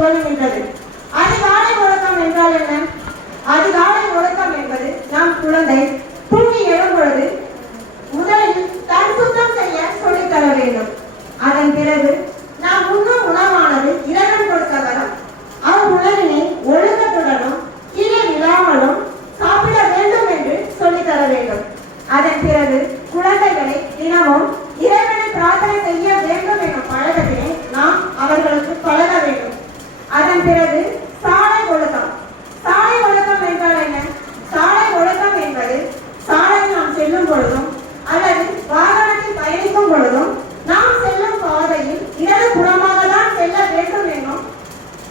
துவங்குகின்றது. அதிகாலை ஒழுக்கம் என்றால் என்ன? அதிகாலை ஒழுக்கம் என்பது நம் குழந்தை தூங்கி எழும் பொழுது முதலில் தன் சுத்தம் செய்ய சொல்லித்தர வேண்டும். அதன் பிறகு நாம் உண்ணும் உணவானது இறைவன் கொடுத்த வரம். அவ்வுணவினை ஒழுக்கத்துடனும் கீழே விழாமலும் சாப்பிட வேண்டும் என்று சொல்லித்தர வேண்டும். அதன் பிறகு குழந்தைகளை தினமும் இறைவனை பிரார்த்தனை செய்ய வேண்டும் என்ற பழக்கத்தினை நாம் அவர்களுக்கு பழக வேண்டும். அதன் பிறகு சாலை ஒழுக்கம். சாலை ஒழுக்கம் என்றால் என்ன? சாலை ஒழுக்கம் என்பது சாலையில் நாம் செல்லும் பொழுதும் அல்லது வாகனத்தில் பயணிக்கும் பொழுதும் நாம் செல்லும் பாதையில் இடது புறமாக தான் செல்ல வேண்டும் என்றும்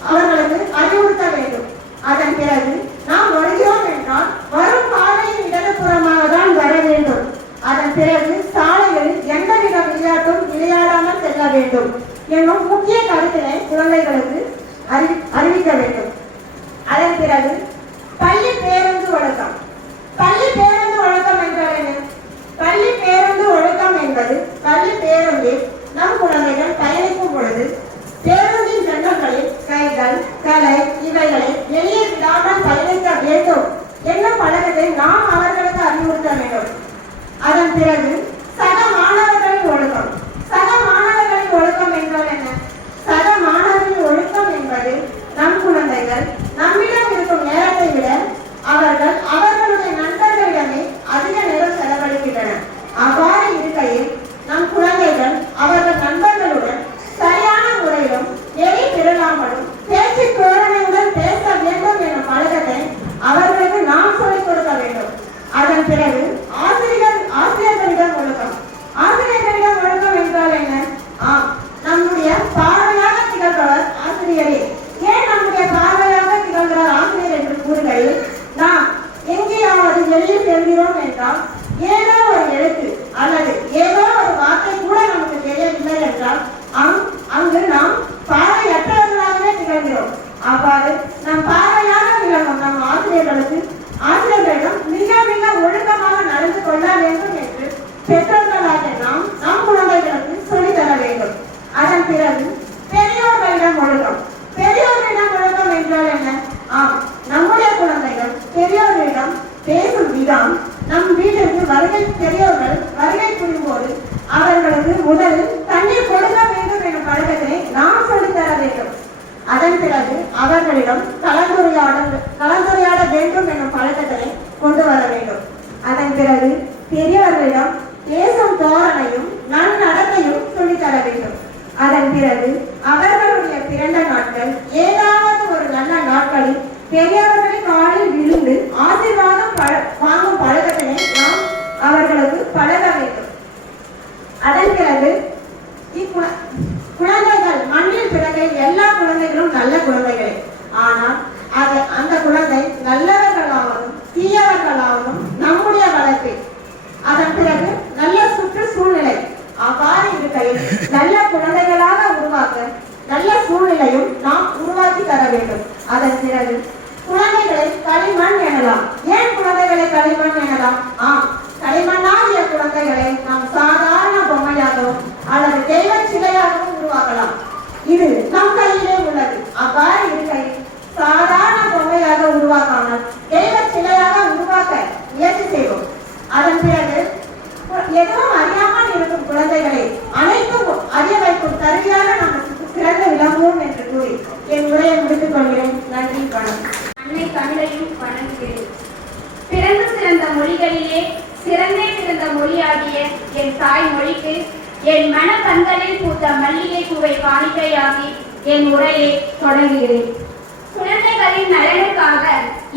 அவர்களுக்கு அறிவுறுத்த வேண்டும். அதன் பிறகு நாம் வருகிறோம் என்றால் வரும் பாதையில் இடது புறமாக தான் வர வேண்டும். அதன் பிறகு சாலைகளில் எந்தவித விளையாட்டும் விளையாடாமல் செல்ல வேண்டும் என்னும் முக்கிய கருத்தினை குழந்தைகளுக்கு அறிவிக்க வேண்டும். அதன் பிறகு பள்ளி பேருந்து ஒழுக்கம். பள்ளி பேருந்து ஒழுக்கம் என்றால் என்ன? பள்ளி பேருந்து ஒழுக்கம் என்பது பள்ளி பேருந்தில் நம் குழந்தைகள் பயணிக்கும் பொழுது பேருந்தின் ஜன்னல்களில் கைகள் கலை இவைகளை வெளியே விடாமல் பயணிக்க வேண்டும் என்னும் பழக்கத்தை நாம் அவர்களுக்கு அறிவுறுத்த வேண்டும். அதன் பிறகு சக மாணவர்களின் ஒழுக்கம். சக மாணவர்களின் ஒழுக்கம் என்றால் என்ன? சக மாணவர்களின் ஒழுக்கம் என்பது நம் குழந்தைகள் நம்மிடம் இருக்கும் நேரத்தை விட அவர்கள் அவர்களுடைய நண்பர்களிடமே அதிக நேரம் செலவழிக்கின்றனர். அவ்வாறு இருக்கையில் நம் குழந்தைகள் அவர்கள் நண்பர்களுடன் சரியான முறையிலும் எதை பெறலாமலும் பேச்சு தோரணையுடன் பேச வேண்டும் என்ற பழக்கத்தை அவர்களுக்கு நாம் சொல்லிக் கொடுக்க வேண்டும். அதன் பிறகு ஆசிரியர்களிடம் ஒழுக்கம். ஆசிரியர்களிடம் ஒழுக்கம் என்றால் என்ன? நம்முடைய பார்வையாக திகழ்பவர் ஆசிரியரே. ஏன் நம்முடைய பார்வையாக திகழ்கிறார் ஆசிரியர் என்று கூறுகையில் நாம் எங்கேயாவது வெளியில் செல்கிறோம் என்றால் ஏதோ ஒரு எழுத்து அல்லது ஏதோ ஒரு வார்த்தை கூட நமக்கு தெரியவில்லை என்றால் அங்கு நாம் பார்வையற்றவர்களாகவே திகழ்கிறோம். அவ்வாறு நம் பார்வையாக திகழும் நம் ஆசிரியர்களிடம் மிக மிக ஒழுக்கமாக நடந்து கொள்ள வேண்டும் என்று பெற்றோர்களாக நாம் நம் குழந்தைகளுக்கு சொல்லித்தர வேண்டும். அதன் பிறகு பெரியோர்களிடம் ஒழுக்கம். பெரியோர்களிடம் ஒழுக்கம் என்றால் என்ன? நம்முடைய குழந்தைகள் பெரியோர்களிடம் பேசும் விதம். நம் வீட்டிற்கு பெரியோர்கள் வருகை புரியும் போது அவர்களுக்கு முதலில் தண்ணீர் கொடுக்க வேண்டும் என்ற பழக்கத்தை நாம் சொல்லித்தர வேண்டும். அதன் பிறகு அவர்களிடம் கலந்துரையாட வேண்டும் என்ற பழக்கத்தை கொண்டு வர வேண்டும். அதன் பிறகு பெரியவர்களிடம் பேசும் தோரணையும் நன்னடத்தையும் சொல்லித்தர வேண்டும். அதன் பிறகு அவர்களுடைய பிறந்த நாட்கள் ஏதாவது ஒரு நல்ல நாட்களில் பெரியவர்களின் காலில் விழுந்து ஆசீர்வாதம் வாங்கும் பழக்கத்தினை நாம் அவர்களுக்கு பழக வேண்டும். அதன் பிறகு குழந்தைகள் மண்ணில் பிறந்த எல்லா குழந்தைகளும் நல்ல குழந்தைகளே. ஆனால் அந்த குழந்தை நல்லவர்களாகவும் தீயவர்களாகவும் நம்முடைய வளர்ப்பு. அதன் பிறகு நல்ல சுற்றுச்சூழ்நிலை. அவ்வாறு இருக்கையில் நல்ல குழந்தைகளாக உருவாக்க நல்ல சூழ்நிலையும் நாம் உருவாக்கி தர வேண்டும். அதன் பிறகு குழந்தைகளை களிமண் எனலாம். ஏன் குழந்தைகளை களிமண் எனலாம்? களிமண்ணாகிய குழந்தைகளை நாம் சாதாரண பொம்மையாகவும் அல்லது தெய்வ சிலையாகவும் உருவாக்கலாம். இது நம் கையிலே உள்ளது. அவ்வாறு இருக்கையில் சாதாரண பொம்மையாக உருவாக்காமல் தெய்வ சிலையாக உருவாக்க முயற்சி செய்வோம். அதன் பிறகு எதுவும் அறியாமல் இருக்கும் குழந்தைகளை அனைத்தும் அறிய வைக்கும் கருவியாக நாம் சிறந்து விளங்குவோம் என்று கூறி என் உரையை முடித்துக் கொள்கிறேன். நன்றி, வணக்கம். அன்னை தமிழையும் வணங்குகிறேன். பிறந்து சிறந்த மொழிகளிலே சிறந்தே சிறந்த மொழியாகிய என் தாய் மொழிக்கு என் மன கண்களில் பூத்த மல்லிகை பூவை காணிக்கையாகி என் உரையை தொடங்குகிறேன். குழந்தைகளின் நலனுக்காக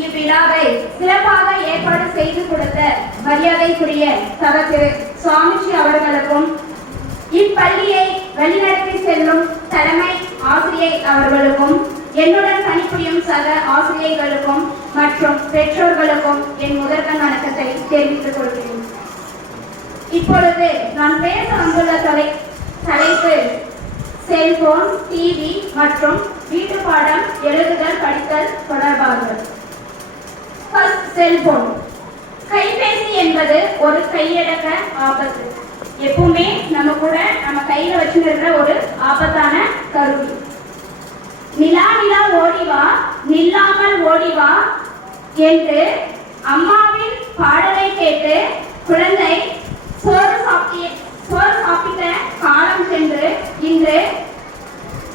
இவ்விழாவை சிறப்பாக ஏற்பாடு செய்து கொடுத்த மரியாதைக்குரிய திரு சுவாமிஜி அவர்களுக்கும் இப்பள்ளியை வழிநடத்தி செல்லும் தலைமை ஆசிரியை அவர்களுக்கும் என்னுடன் பணிபுரியும் சக ஆசிரியர்களுக்கும் மற்றும் பெற்றோர்களுக்கும் என் முதற்கண் வணக்கத்தை தெரிவித்துக் கொள்கிறேன். இப்பொழுது நான் பேச வந்துள்ள தலைப்பு செல்போன், டிவி மற்றும் வீட்டு பாடம் எழுதுதல் படித்தல் தொடர்பாக. செல்போன் கைபேசி என்பது ஒரு கையடக்க ஆபத்து. எப்பவுமே நம்ம கூட நம்ம கையில வச்சுருக்கிற ஒரு ஆபத்தான கருவி. நிலா நிலா ஓடிவா நில்லாமல் ஓடிவா என்று அம்மாவின் பாடலை கேட்டு குழந்தை சோறு சாப்பிட்ட காலம் சென்று இன்று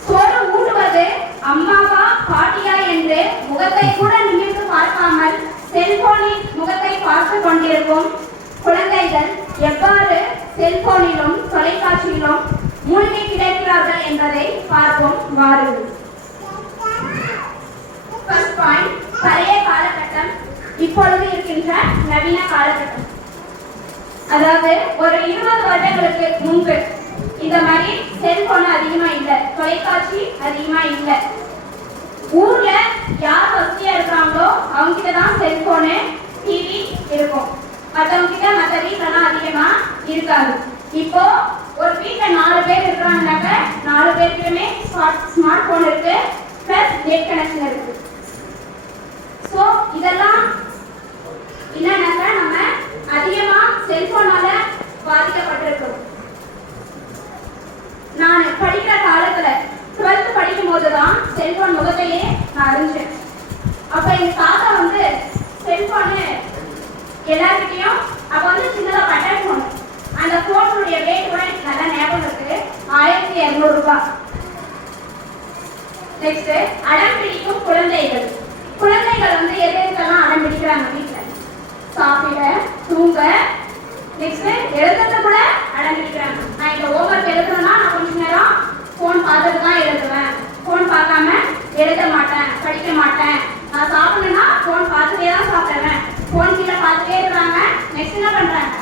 சோறு ஊட்டுவது அம்மாவா பாட்டியா என்று முகத்தை கூட நிமிர்ந்து பார்க்காமல் செல்போனில் முகத்தை பார்த்து கொண்டிருக்கும் குழந்தைகள் எவ்வாறு செல்போனிலும் தொலைக்காட்சியிலும் மூழ்கி கிடக்கிறார்கள் என்பதை பார்ப்போம் வாருங்கள். ஃபர்ஸ்ட் பாயிண்ட், பழைய காலகட்டம், இப்பொழுது இருக்கின்ற நவீன காலகட்டம். அதாவது ஒரு 20 வருடங்களுக்கு முன்பு இந்த மாதிரி செல்போன் அதிகமா இல்ல, தொலைக்காட்சி அதிகமா இல்ல. ஊர்ல யார் வசதியா இருக்கிறாங்களோ அவங்க கிட்ட தான் செல்போனு டிவி இருக்கும். மற்றவங்க கிட்ட மற்ற வீட்டுலாம் அதிகமா இருக்காது. இப்போ ஒரு வீட்டுல 4 பேர் இருக்கிறாங்கனாக்க 4 பேருக்குமே ஸ்மார்ட் போன் இருக்கு, பிளஸ் நெட் கனெக்ஷன் இருக்கு. ஸோ இதெல்லாம் என்னன்னாக்க நம்ம அதிகமா செல்போனால பாதிக்கப்பட்டிருக்கிறோம். நான் படிக்கிற காலத்துல 12th படிக்கும் போதுதான் செல்போன் முகத்தையே நான் அறிஞ்சேன். அப்ப எங்க தாத்தா வந்து செல்போனு எல்லார்கிட்டையும் அப்ப வந்து சின்னதா பட்டன் போன், அந்த போனுடைய ரேட் கூட எனக்கு நல்லா ஞாபகம் இருக்கு, 1200 ரூபாய். நெக்ஸ்ட், அடம் பிடிக்கும் குழந்தைகள். குழந்தைகள் வந்து எதற்கெல்லாம் அடம் பிடிக்கிறாங்க வீட்டுல? சாப்பிட, தூங்க, நெக்ஸ்ட் எழுதுறது கூட அடம் பிடிக்கிறாங்க. நான் இந்த ஹோம்வொர்க் எழுதணும்னா நான் கொஞ்ச நேரம் போன் பார்த்துட்டு தான் எழுதுவேன், போன் பார்க்காம எழுத மாட்டேன், படிக்க மாட்டேன். நான் சாப்பிடணும்னா போன் பார்த்துட்டே தான் சாப்பிடுவேன். போன் கீழே பார்த்துட்டே இருக்கிறாங்க. நெக்ஸ்ட் என்ன பண்றாங்க?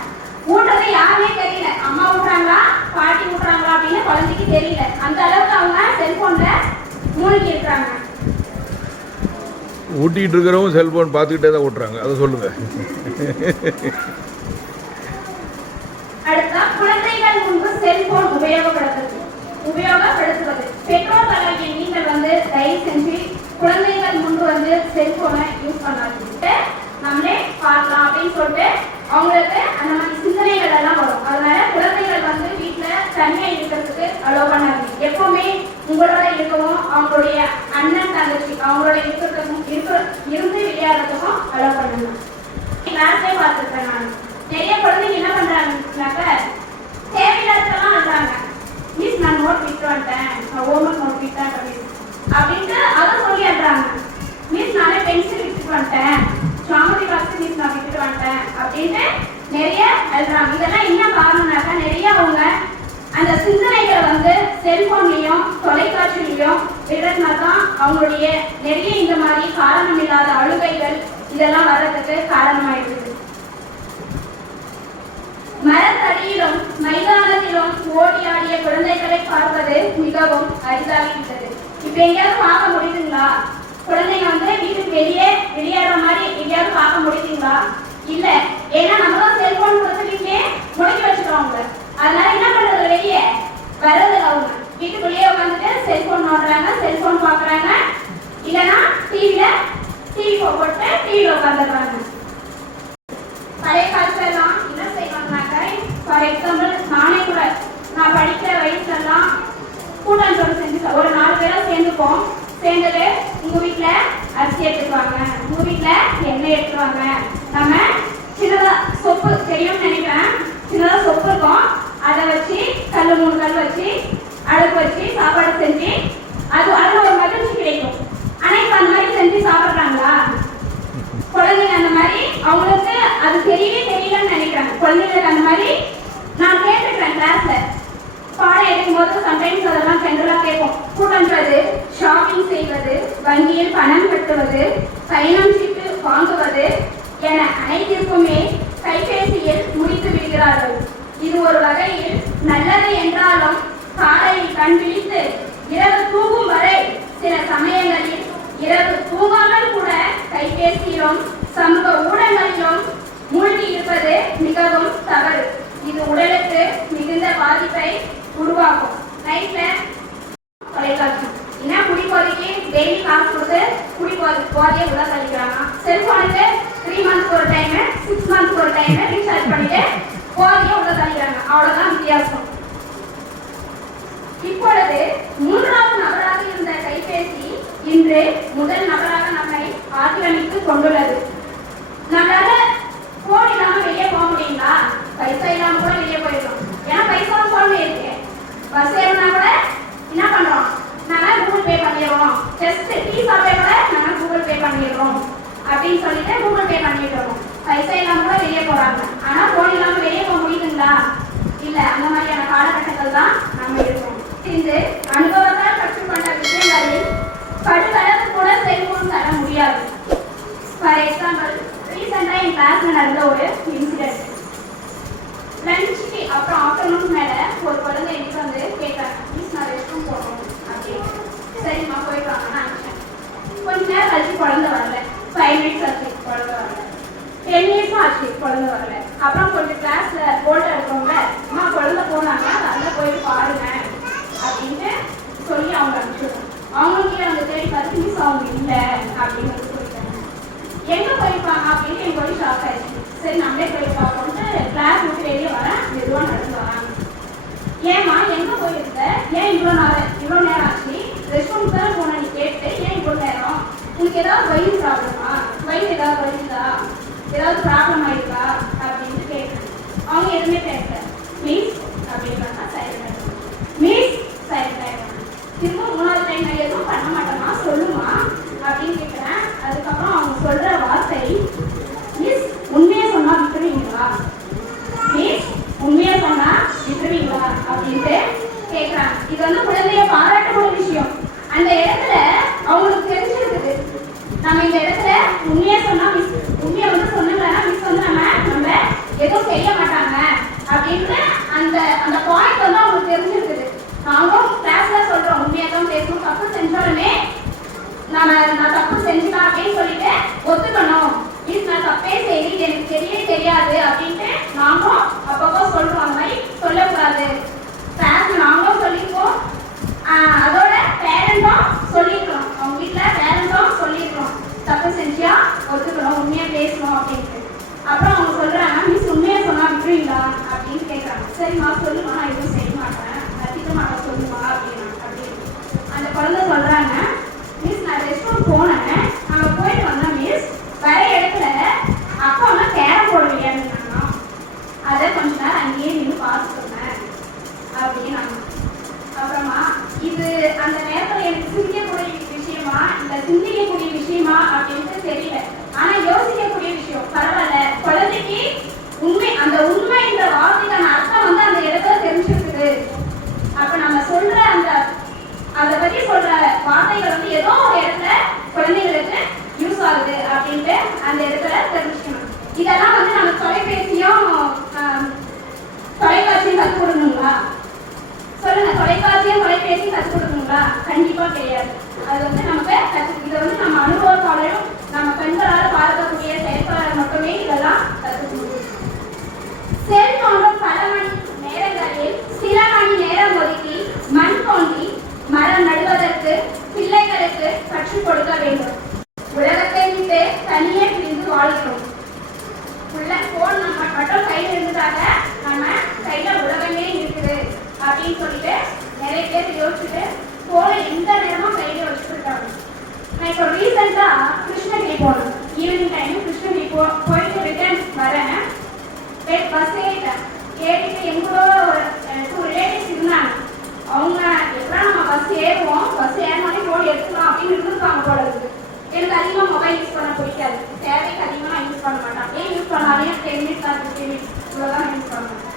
ஊட்டுறது யாருமே தெரியல, அம்மா ஊட்டுறாங்களா பாட்டி ஊட்டுறாங்களா அப்படின்னு குழந்தைக்கு தெரியல. அந்த அளவுக்கு அவங்க செல்போன்ல மூழ்கி இருக்கிறாங்க. ஊட்டிகிட்டு இருக்கிறவங்க செல்போன் பார்த்துக்கிட்டே தான் ஓட்டுறாங்க, அதை சொல்லுங்க. அடுத்த, குழந்தைகள் முன்பு செல்போன் உபயோகப்படுத்துவது. பெற்றோர்களாகிய நீங்கள் வந்து தயவு செஞ்சு குழந்தைகள் முன்பு வந்து செல்போனை யூஸ் பண்ணாதீங்க. நம்மளே பார்க்கலாம் அப்படின்னு சொல்லிட்டு அவங்களுக்கு அந்த மாதிரி சிந்தனைகள் எல்லாம் வரும். அதனால குழந்தைகள் வந்து வீட்டுல தனியா இருக்கிறதுக்கு அலோவ் பண்ணாதீங்க. எப்பவுமே உங்களோட இருக்கவும், அவங்களுடைய அண்ணன் தங்கச்சி அவங்களோட இருந்து விளையாடுறதுக்கும் அலோவ் பண்ணணும். கிளாஸ்ல பார்த்துருக்கேன் நான், நிறைய குழந்தைங்க என்ன பண்றாங்கன்னாக்க தேவையில்லாதெல்லாம் சொல்றாங்க. மிஸ் நான் நோட் விட்டு வந்துட்டேன், நான் ஹோம்ஒர்க் நோட் விட்டேன் அப்படின்ட்டு அதை சொல்லிடுறாங்க. மிஸ் நானே பென்சில் விட்டுட்டு வந்துட்டேன், ஜாமெட்ரி பாக்ஸ் மிஸ் நான் விட்டுட்டு வந்துட்டேன் அப்படின்ட்டு நிறைய எழுதுறாங்க. இதெல்லாம் என்ன காரணம்னாக்கா நிறைய அவங்க அந்த சிந்தனைகளை வந்து செல்போன்லயும் தொலைக்காட்சியிலையும் விடுறதுனால தான் அவங்களுடைய நிறைய இந்த மாதிரி காரணம் இல்லாத அழுகைகள் இதெல்லாம் வர்றதுக்கு காரணமாயிடுது. மரத்தடியிலும் மைதானத்திலும் ஓடி ஆடிய குழந்தைகளை பார்ப்பது மிகவும் அரிதாகிவிட்டது. இப்ப எங்கேயாவது பார்க்க முடியுதுங்களா? குழந்தைங்க வந்து வீட்டுக்கு வெளியே விளையாடுற மாதிரி எங்கேயாவது பார்க்க முடியுதுங்களா? இல்ல. ஏன்னா நம்ம தான் செல்போன் கொடுத்துட்டீங்க முடக்கி வச்சுக்கிறோம். அதனால என்ன பண்றது? வெளியே வர்றது அவங்க வீட்டுக்குள்ளேயே உட்காந்துட்டு செல்போன் நோடுறாங்க, செல்போன் பாக்குறாங்க, இல்லைன்னா டிவி போட்டு டிவியில உட்காந்துடுறாங்க. பழைய காலத்துல எல்லாம் என்ன செய்வாங்கனாக்க, ஃபார் எக்ஸாம்பிள் நானே கூட நான் படிக்கிற வயசுல எல்லாம் கூட்டாஞ்சோறு செஞ்சு ஒரு 4 பேரா சேர்ந்துப்போம். சேர்ந்துட்டு உங்க வீட்டுல அரிசி எடுத்துக்குவாங்க, உங்க வீட்டுல எண்ணெய் எடுத்துவாங்க. நம்ம சின்னதா சொப்பு தெரியும்னு நினைக்கிறேன், சின்னதா சொப்பு இருக்கும், அதை வச்சு 3 கல் வச்சு அடுப்பு வச்சு சாப்பாடு செஞ்சு அதுல ஒரு மகிழ்ச்சி கிடைக்கும். ஆனா இப்ப அந்த மாதிரி செஞ்சு சாப்பிடுறாங்களா? குழந்தைங்க அந்த மாதிரி அவங்களுக்கு அது தெரியலன்னு நினைக்கிறாங்க. குழந்தைங்களுக்கு அந்த மாதிரி நான் கேட்டுக்கிறேன் கிளாஸ்ல பாடம் எடுக்கும் போது சம்டைம்ஸ் அதெல்லாம் ஜென்ரலா கேட்போம். கூட்டன்றது, ஷாப்பிங் செய்வது, வங்கியில் பணம் கட்டுவது, பயணம் சீட்டு வாங்குவது என அனைத்திற்குமே கைபேசியில் முடித்து விடுகிறார்கள். இது ஒரு வகையில் நல்லது என்றாலும் காலையில் கண் விழித்து இரவு தூங்கும் வரை சில சமயங்களில் இரவு தூங்காமல் கூட கைபேசியிலும் சமூக ஊடகங்களிலும் மூழ்கி இருப்பது மிகவும் தவறு. இது உடலுக்கு மிகுந்த பாதிப்பை உருவாக்கும். நைட்ல தொலைக்காட்சி என்ன குடிப்போதைக்கு டெய்லி காசு கொடுத்து குடிப்போதைய உள்ள கழிக்கிறாங்க. செல்போனுக்கு 3 மந்த்ஸ் ஒரு டைம், 6 மந்த்ஸ் ஒரு டைம் ரீசார்ஜ் பண்ணிட்டு போதைய உள்ள கழிக்கிறாங்க. அவ்வளவுதான் வித்தியாசம். இப்பொழுது 3வது நபராக இருந்த கைபேசி இன்று முதல் நபராக நம்மை ஆக்கிரமித்து கொண்டுள்ளது. நம்மளால போன் இல்லாம வெளியே போக முடியுங்களா? பைசா இல்லாம கூட வெளியே போயிடலாம். ஏன்னா பைசா போன் இருக்கு. பஸ் ஏறினா கூட என்ன பண்றோம்? நாங்க கூகுள் பே பண்ணிடுறோம். ஜஸ்ட் டீ சாப்பிட கூட நாங்க கூகுள் பே பண்ணிடுறோம் அப்படின்னு சொல்லிட்டு கூகுள் பே பண்ணிடுறோம். பைசா இல்லாம கூட வெளியே போறாங்க. ஆனா போன் இல்லாம வெளியே போக முடியுதுங்களா? இல்ல. அந்த மாதிரியான காலகட்டத்தில் தான் நம்ம இருக்கோம். இந்த அனுபவத்தால் கற்றுக்கொண்ட விஷயங்களில் படுகளவு கூட செல்போன் தர முடியாது. ஃபார் எக்ஸாம்பிள், ரீசெண்டா என் கிளாஸ்ல நடந்த ஒரு இன்சிடென்ட். லஞ்சுக்கு அப்புறம் ஆஃப்டர்நூன் மேல ஒரு குழந்தை எனக்கு வந்து கேட்டாங்க, மிஸ் நான் ரெஸ்ட் ரூம் போகணும் அப்படின்னு. சரிம்மா போயிட்டு வாங்க நான் அனுப்பிச்சேன். கொஞ்ச நேரம் கழிச்சு குழந்தை வரல. 5 மினிட்ஸ் ஆச்சு குழந்தை வரல. 10 மினிட்ஸும் ஆச்சு குழந்தை வரல. அப்புறம் கொஞ்சம் கிளாஸ்ல போல்டா இருக்கவங்க, அம்மா குழந்தை போனாங்க அதுல போயிட்டு பாருங்க அப்படின்ட்டு சொல்லி அவங்க அனுப்பிச்சுடுறாங்க. அவங்களுக்கே அவங்க தேடி பார்த்து மிஸ் அவங்க இல்லை அப்படின்னு வந்து சொல்லிட்டாங்க. எங்க போயிருப்பாங்க அப்படின்னு எனக்கு கொஞ்சம் ஷாக் ஆயிடுச்சு. சரி நம்மளே போய் பார்ப்போம்ட்டு கிளாஸ் விட்டு வெளியே வரேன். மெதுவா நடந்து வராங்க. ஏமா எங்க போயிருந்த? ஏன் இவ்வளோ நேரம் ஆச்சு? ரெஸ்ட் ரூம் தான் போன நீ கேட்டு ஏன் இவ்வளோ நேரம்? உனக்கு ஏதாவது வயிறு ப்ராப்ளமா? வயிறு ஏதாவது வலிக்குதா? ஏதாவது ப்ராப்ளம் ஆயிருக்கா அப்படின்ட்டு கேட்குறேன். அவங்க எதுவுமே கேட்கல. மிஸ் அப்படின்றாங்க. சைலண்ட் மிஸ் சைலண்ட் ஆயிடுவாங்க. திரும்ப 3வது டைம் நான் எதுவும் பண்ண மாட்டேமா சொல்லுமா அப்படின்னு கேட்குறேன். அதுக்கப்புறம் அவங்க சொல்ற வார்த்தை, மிஸ் உண்மையை சொன்னா விட்டுருவீங்களா? மிஸ் உண்மையை சொன்னா விட்டுருவீங்களா அப்படின்ட்டு கேட்குறாங்க. இது வந்து குழந்தைய பாராட்டக்கூடிய விஷயம். அந்த இடத்துல அவங்களுக்கு தெரிஞ்சிருக்குது, நம்ம இந்த இடத்துல உண்மையை சொன்னா மிஸ் உண்மையை வந்து சொன்னாங்கன்னா மிஸ் வந்து நம்ம எதுவும் செய்ய மாட்டாங்க அப்படின்ட்டு அந்த பாயிண்ட் வந்து அவங்களுக்கு தெரிஞ்சிருக்குது. நாங்களும் கிளாஸ்ல சொல்றோம் உண்மையை தான் பேசணும். தப்பு செஞ்சாலுமே நான் தப்பு செஞ்சுட்டேன் அப்படின்னு சொல்லிட்டு ஒத்துக்கணும். மிஸ் நான் தப்பே செய்து எனக்கு தெரியவே தெரியாது அப்படின்ட்டு நாங்களும் அப்பப்போ சொல்றோம். அந்த மாதிரி சொல்லக்கூடாது. கிளாஸ்ல நாங்களும் சொல்லியிருக்கோம். அதோட பேரண்ட்டும் சொல்லியிருக்கோம். அவங்க வீட்டில் பேரண்ட்டும் சொல்லியிருக்கோம். தப்பு செஞ்சியா ஒத்துக்கணும், உண்மையா பேசணும் அப்படின்ட்டு. அப்புறம் அவங்க சொல்றாங்க, மிஸ் உண்மையா சொன்னா விட்டுருவீங்களா அப்படின்னு கேட்குறாங்க. சரிம்மா சொல்லுமா, நான் எதுவும் செய்ய மாட்டேன், நான் திட்ட மாட்டேன் சொல்லுமா அப்படின்னு. அந்த குழந்தை சொல்றாங்க, மிஸ் நான் ரெஸ்ட் ரூம் போனேன், அங்கே போயிட்டு வந்தேன் மிஸ். வர இடத்துல அப்பா அம்மா கேரம் போர்டு விளையாடுனாங்க. அதை கொஞ்ச நேரம் அங்கேயே நின்று பார்த்து சொன்னேன் அப்படின்னு. அப்புறமா இது அந்த நேரத்தில் எனக்கு சிந்திக்கக்கூடிய விஷயமா இல்லை சிந்திக்கக்கூடிய விஷயமா அப்படின்ட்டு தெரியல. ஆனா யோசிக்கக்கூடிய விஷயம். பரவாயில்ல, குழந்தைக்கு உண்மை அந்த உண்மைன்ற வார்த்தைக்கான அர்த்தம் வந்து அந்த இடத்துல தெரிஞ்சிருக்குது. அப்ப நம்ம சொல்ற அதை பத்தி சொல்ற வார்த்தைகள் வந்து ஏதோ ஒரு இடத்துல குழந்தைங்களுக்கு யூஸ் ஆகுது அப்படின்ட்டு அந்த இடத்துல தெரிஞ்சுக்கணும். இதெல்லாம் வந்து நம்ம தொலைக்காட்சியும் கற்றுக் கொடுக்கணுங்களா? சொல்லுங்க, தொலைக்காட்சியும் தொலைபேசியும் கற்றுக் கொடுக்கணுங்களா? கண்டிப்பா கிடையாது. அது வந்து நமக்கு இதை வந்து நம்ம அனுபவத்தாலும் நம்ம பெண்களால் பார்க்கக்கூடிய செயற்பாடு மட்டுமே இதெல்லாம் கற்றுக்க முடியும். செல் தோன்றும் பல மணி நேரங்களில் சில மணி நேரம் ஒதுக்கி மண் தோண்டி மரம் நடுவதற்கு பிள்ளைகளுக்கு கற்றுக் கொடுக்க வேண்டும். உலகத்தை விட்டு தனியே பிரிந்து வாழ்கிறோம். போன் நம்ம மட்டும் கையில் இருந்ததாக நம்ம கையில உலகமே இருக்குது அப்படின்னு சொல்லிட்டு நிறைய பேர் யோசிச்சுட்டு போனை எந்த நேரமும் கையில வச்சுருக்காங்க. நான் இப்போ ரீசெண்டா கிருஷ்ணகிரி போனேன். ஈவினிங் டைம் கிருஷ்ணகிரி போயிட்டு ரிட்டர்ன் வரேன். பஸ் ஏறிட்டு எங்களோட ஒரு 2 ரிலேட்டிவ்ஸ் இருந்தாங்க. அவங்க எப்பறம் நம்ம பஸ் ஏறுவோம், பஸ் ஏறினாலே போன் எடுத்துக்கலாம் அப்படின்னு இருந்திருக்காங்க போல இருக்குது. எனக்கு அதிகமாக மொபைல் யூஸ் பண்ண பிடிக்காது. தேவைக்கு அதிகமாக நான் யூஸ் பண்ண மாட்டேன். ஏன் யூஸ் பண்ணாலே 10 மினிட்ஸ் 15 மினிட்ஸ் இவ்வளோதான் யூஸ் பண்ண மாட்டேன்.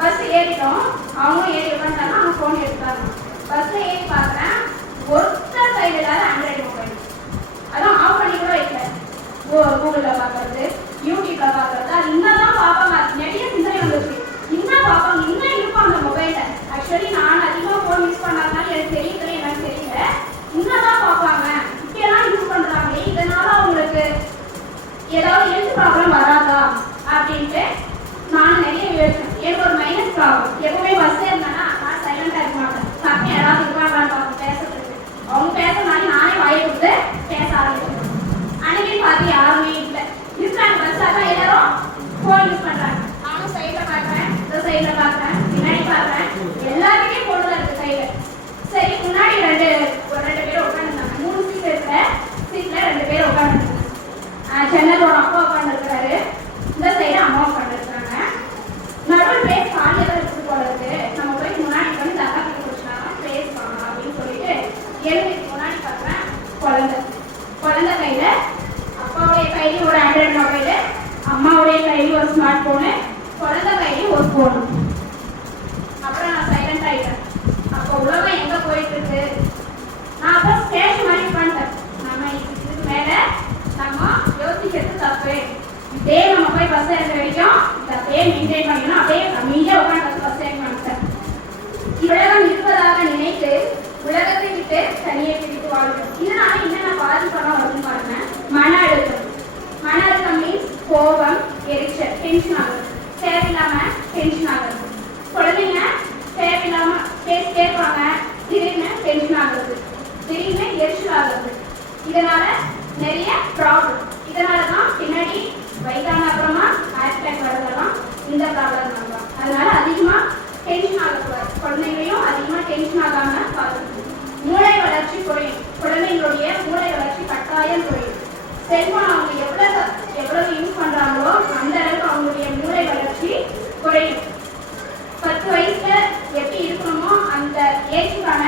பஸ் ஏறிட்டோம், அவங்களும் ஏறி உட்காந்துட்டாங்க. அவங்க ஃபோன் எடுத்தாங்க. பஸ்ஸில் ஏறி பார்க்குறேன், ஒருத்தர் கையில் இல்லாத ஆண்ட்ராய்டு மொபைல். அதுவும் ஆஃப் பண்ணி கூட வைக்கல. கூகுளில் பார்க்கறது, யூடியூப்பில் பார்க்கறது, அது இன்னதான் பார்ப்பாங்க. நிறைய சிந்தனை வந்துச்சு. இன்னும் பார்ப்பாங்க, இன்னும் இருக்கும் அந்த மொபைலில். ஆக்சுவலி நான் அதிகமாக ஃபோன் யூஸ் பண்ணாதனால எனக்கு தெரியல, எனக்கு தெரியல. இன்னதான் பார்ப்பாங்க, இப்படியெல்லாம் யூஸ் பண்ணுறாங்க. இதனால அவங்களுக்கு ஏதாவது ஹெல்த் ப்ராப்ளம் வராதா அப்படின்ட்டு நான் நிறைய யோசிச்சேன். எனக்கு ஒரு மைனஸ் ப்ராப்ளம். எப்பவுமே பஸ் ஏறினா நான் சைலண்டாக இருக்க மாட்டேன். பக்கம் யாராவது இருக்காங்களான்னு பார்ப்பேன் பேசுறதுக்கு. அவங்க பேசுறதுனால நானே வாயை கொடுத்து பேச ஆரம்பிச்சேன். அன்னைக்கு பார்த்து யாருமே இல்லை. இருக்கிறாங்க பஸ்ஸாக தான் எல்லாரும் ஃபோன் யூஸ் பண்ணுறாங்க. நானும் சைடில் பார்க்குறேன், இந்த சைடில் பார்க்குறேன், பின்னாடி பார்க்குறேன். எல்லாருக்கிட்டையும் ஃபோன் தான் இருக்குது கையில். சரி, முன்னாடி ரெண்டு பேரும் உட்காந்து ஆகுது. இதனால நிறைய ப்ராப்ளம். இதனால தான் பின்னாடி வயதான அப்புறமா ஹார்ட் வரதெல்லாம் இந்த ப்ராப்ளம் தான். அதனால அதிகமா டென்ஷன் ஆகக்கூடாது. குழந்தைங்களையும் அதிகமா டென்ஷன் ஆகாம பார்த்துக்கணும். மூளை வளர்ச்சி குறையும். குழந்தைங்களுடைய மூளை வளர்ச்சி கட்டாயம் குறையும். செல்போன் அவங்க எவ்வளவு யூஸ் பண்றாங்களோ அந்த அளவுக்கு அவங்களுடைய மூளை வளர்ச்சி குறையும். 10 வயசுல எப்படி இருக்கணுமோ அந்த ஏஜுக்கான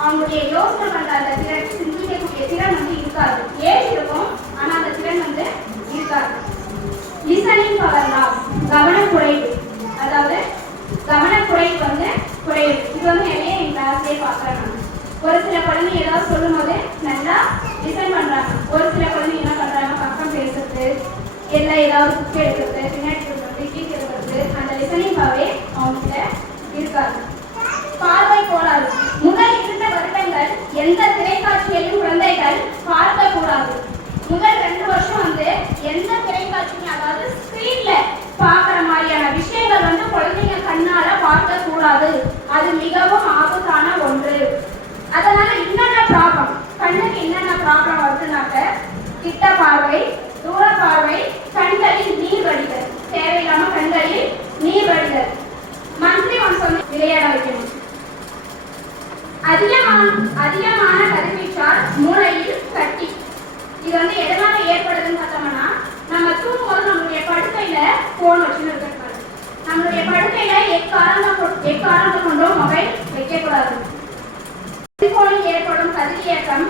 அவங்களுடைய யோசனை பண்ற அந்த திறன், சிந்திக்கக்கூடிய திறன் வந்து இருக்காது. ஏஜ் இருக்கும் ஆனா அந்த திறன் வந்து இருக்காது. லிசனிங் பவர் லாஸ், கவனக்குறைவு. அதாவது கவனக்குறைவு வந்து குறைவு. இது வந்து நிறைய என் கிளாஸ்லயே பார்க்கறேன். ஒரு சில குழந்தைங்க ஏதாவது சொல்லும் போது நல்லா லிசன் பண்றாங்க. ஒரு சில குழந்தைங்க என்ன பண்றாங்க, பக்கம் பேசுறது, எல்லாம் ஏதாவது புக் எடுக்கிறது, பின்னாடி இருக்கிறது, கீழ் இருக்கிறது, அந்த லிசனிங் பவரே அவங்ககிட்ட இருக்காது. பார்வை கோளாறு. முதல் 2 வருடங்கள் எந்த திரைக்காட்சியையும் குழந்தைகள் பார்க்க கூடாது. முதல் 2 வருஷம் வந்து எந்த திரைக்காட்சியும், அதாவது ஸ்கிரீன்ல பார்க்கிற மாதிரியான விஷயங்கள் வந்து குழந்தைங்க கண்ணால பார்க்க கூடாது. அது மிகவும் ஆபத்தான ஒன்று. அதனால என்னென்ன ப்ராப்ளம், கண்ணுக்கு என்னென்ன ப்ராப்ளம் வருதுனாக்க, கிட்ட பார்வை, தூர பார்வை, கண்களில் நீர் வடிதல், தேவையில்லாம கண்களில் நீர் வடிதல், மந்த்லி ஒன்ஸ் வந்து விளையாட வைக்கணும். அதிகமான கதிர்வீச்சால் மூளையில் கட்டி. இது வந்து எதனால ஏற்படுதுன்னு பார்த்தோம்னா, நம்ம தூங்கும்போது நம்மளுடைய படுக்கையில போன் வச்சுன்னு இருக்கிறது. நம்மளுடைய படுக்கையில எக்காரணம் கொண்டோ மொபைல் வைக்கக்கூடாது. செல்போனில் ஏற்படும் கதிரியக்கம்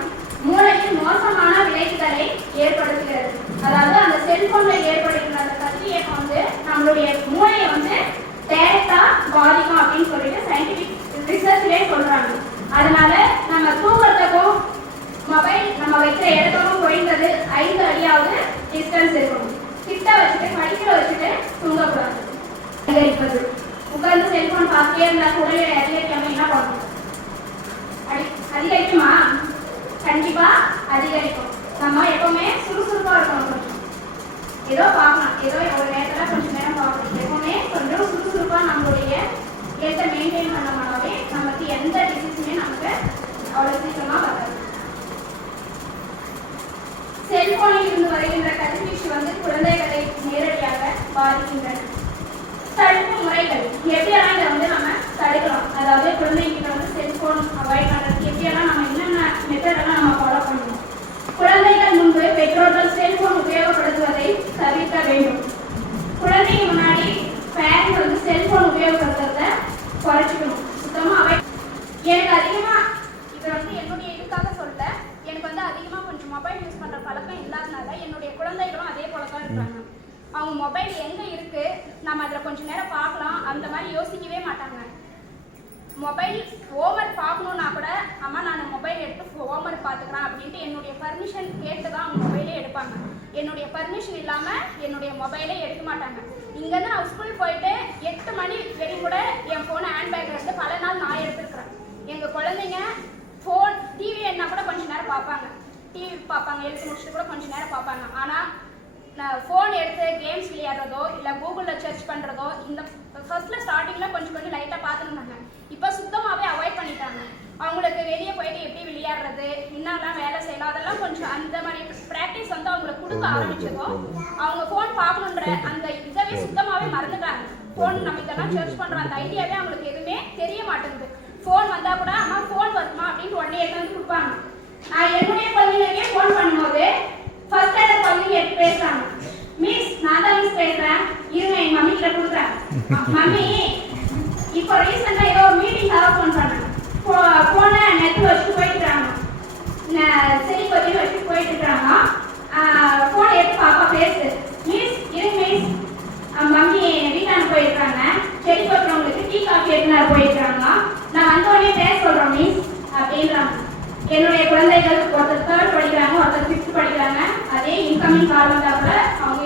மூளையில் மோசமான விளைவுகளை ஏற்படுத்துகிறது. அதாவது அந்த செல்போன்ல ஏற்படுகின்ற அந்த கதிரியக்கம் வந்து நம்மளுடைய மூளையை வந்து டைரக்டா பாதிக்கும் அப்படின்னு சொல்லிட்டு சயின்டிபிக் ரிசர்ச்லேயே சொல்றாங்க. அதனால நம்ம தூங்குறதுக்கும் மொபைல் நம்ம வைக்கிற இடத்துக்கும் குறைந்தது 5 அடியாவது டிஸ்டன்ஸ் இருக்கணும். கிட்ட வச்சுட்டு படிக்கிற வச்சுட்டு தூங்கக்கூடாது. அதிகரிப்பது, உட்கார்ந்து செல்போன் பார்த்துட்டே இருந்தா உடல் எடை அதிகரிக்காம என்ன பண்ணணும்? அதிகரிக்குமா? கண்டிப்பா அதிகரிக்கும். நம்ம எப்பவுமே சுறுசுறுப்பா இருக்கணும். ஏதோ பார்க்கலாம், ஏதோ ஒரு நேரத்துல கொஞ்சம் நேரம் பார்க்கணும். எப்பவுமே கொஞ்சம் சுறுசுறுப்பா நம்மளுடைய ஹெல்த்தை மெயின்டைன் பண்ணோம்னாவே நமக்கு எந்த டிசீஸுமே நமக்கு அவ்வளவு சீக்கிரமா வராது. செல்போனில் இருந்து வருகின்ற கதிர்வீச்சு வந்து குழந்தைகளை நேரடியாக பாதிக்கின்றன. தடுப்பு முறைகள் எப்படியெல்லாம் இதை வந்து நம்ம தடுக்கலாம், அதாவது குழந்தைகிட்ட வந்து செல்போன் அவாய்ட் பண்ணுறதுக்கு எப்படியெல்லாம் நம்ம என்னென்ன மெத்தடெல்லாம் நம்ம ஃபாலோ பண்ணணும். குழந்தைகள் முன்பு பெற்றோர்கள் செல்போன் உபயோகப்படுத்துவதை தவிர்க்க வேண்டும். குழந்தைங்க முன்னாடி பேரண்ட் வந்து செல்போன் உபயோகப்படுத்துறத குறைச்சிக்கணும். சுத்தமாக அவாய்ட். எனக்கு அதிகமாக இதை வந்து என்னுடைய இதுக்காக சொல்ல, எனக்கு வந்து அதிகமாக கொஞ்சம் மொபைல் யூஸ் பண்ணுற பழக்கம் இல்லாதனால என்னுடைய குழந்தைகளும் அதே போல தான் இருக்காங்க. அவங்க மொபைல் எங்கே இருக்கு, நம்ம அதில் கொஞ்சம் நேரம் பார்க்கலாம், அந்த மாதிரி யோசிக்கவே மாட்டாங்க. மொபைல் ஹோம்ஒர்க் பார்க்கணுன்னா கூட, அம்மா நான் மொபைல் எடுத்து ஹோம்ஒர்க் பார்த்துக்கிறேன் அப்படின்ட்டு என்னுடைய பர்மிஷன் கேட்டு தான் அவங்க மொபைலே எடுப்பாங்க. என்னுடைய பர்மிஷன் இல்லாமல் என்னுடைய மொபைலே எடுக்க மாட்டாங்க. இங்கேருந்து நான் ஸ்கூல் போயிட்டு 8 மணி வரைக்கும் கூட என் ஃபோனை ஹேண்ட் பேக்கில் எடுத்து பல நாள் நான் எடுத்துருக்குறேன். எங்கள் குழந்தைங்க ஃபோன் டிவி என்ன கூட கொஞ்சம் நேரம் பார்ப்பாங்க, டிவி பார்ப்பாங்க, எழுத்து முடிச்சுட்டு கூட கொஞ்சம் நேரம் பார்ப்பாங்க. ஆனால் நான் ஃபோன் எடுத்து கேம்ஸ் விளையாடுறதோ இல்லை கூகுளில் சர்ச் பண்ணுறதோ, இந்த ஃபர்ஸ்ட்டில் ஸ்டார்டிங்கில் கொஞ்சம் லைட்டாக பார்த்துருந்தாங்க. இப்போ சுத்தமாகவே அவாய்ட் பண்ணிட்டாங்க. அவங்களுக்கு வெளியே போயிட்டு எப்படி விளையாடுறது, என்னெல்லாம் வேலை செய்யலாம், அதெல்லாம் கொஞ்சம் அந்த மாதிரி ப்ராக்டிஸ் வந்து அவங்களுக்கு கொடுக்க ஆரம்பிச்சதும் அவங்க ஃபோன் பார்க்கணுன்ற அந்த இதவே சுத்தமாகவே மறந்துட்டாங்க. ஃபோன் நம்ம இதெல்லாம் சர்ச் பண்ணுற அந்த ஐடியாவே அவங்களுக்கு எதுவுமே தெரிய மாட்டேங்குது. ஃபோன் வந்தால் கூட அம்மா ஃபோன் வருமா அப்படின்ட்டு உடனே எடுத்து வந்து கொடுப்பாங்க. நான் என்னுடைய குழந்தைங்களுக்கே ஃபோன் பண்ணும்போது ஃபர்ஸ்ட் ஸ்டாண்டர்ட் குழந்தைங்க எடுத்து பேசுறாங்க, மிஸ் நான் தான் மிஸ் பேசுறேன், இருங்க எங்க மம்மி கிட்ட கொடுக்குறேன். மம்மி இப்போ ரீசெண்டாக ஏதோ ஒரு மீட்டிங்காக ஃபோன் பண்ணேன். ஃபோனை நெட் வச்சுட்டு போயிட்டுறாங்க, செடி கொத்தி வச்சுட்டு போயிட்டு இருக்காங்க. ஃபோனை எடுத்து பாப்பா பேசு, மிஸ் இருங்க மிஸ் மம்மி வீட்டான போயிருக்காங்க, செடி கொத்துறவங்களுக்கு டீ காஃபி எடுத்துனாரு போயிருக்காங்க, நான் வந்தோடனே பேச சொல்கிறோம் மிஸ் அப்படின்றாங்க. என்னுடைய குழந்தைகள் ஒருத்தர் 3rd படிக்கிறாங்க, ஒருத்தர் 5th படிக்கிறாங்க. அதே இன்கமிங் கால் வந்தால் கூட அவங்க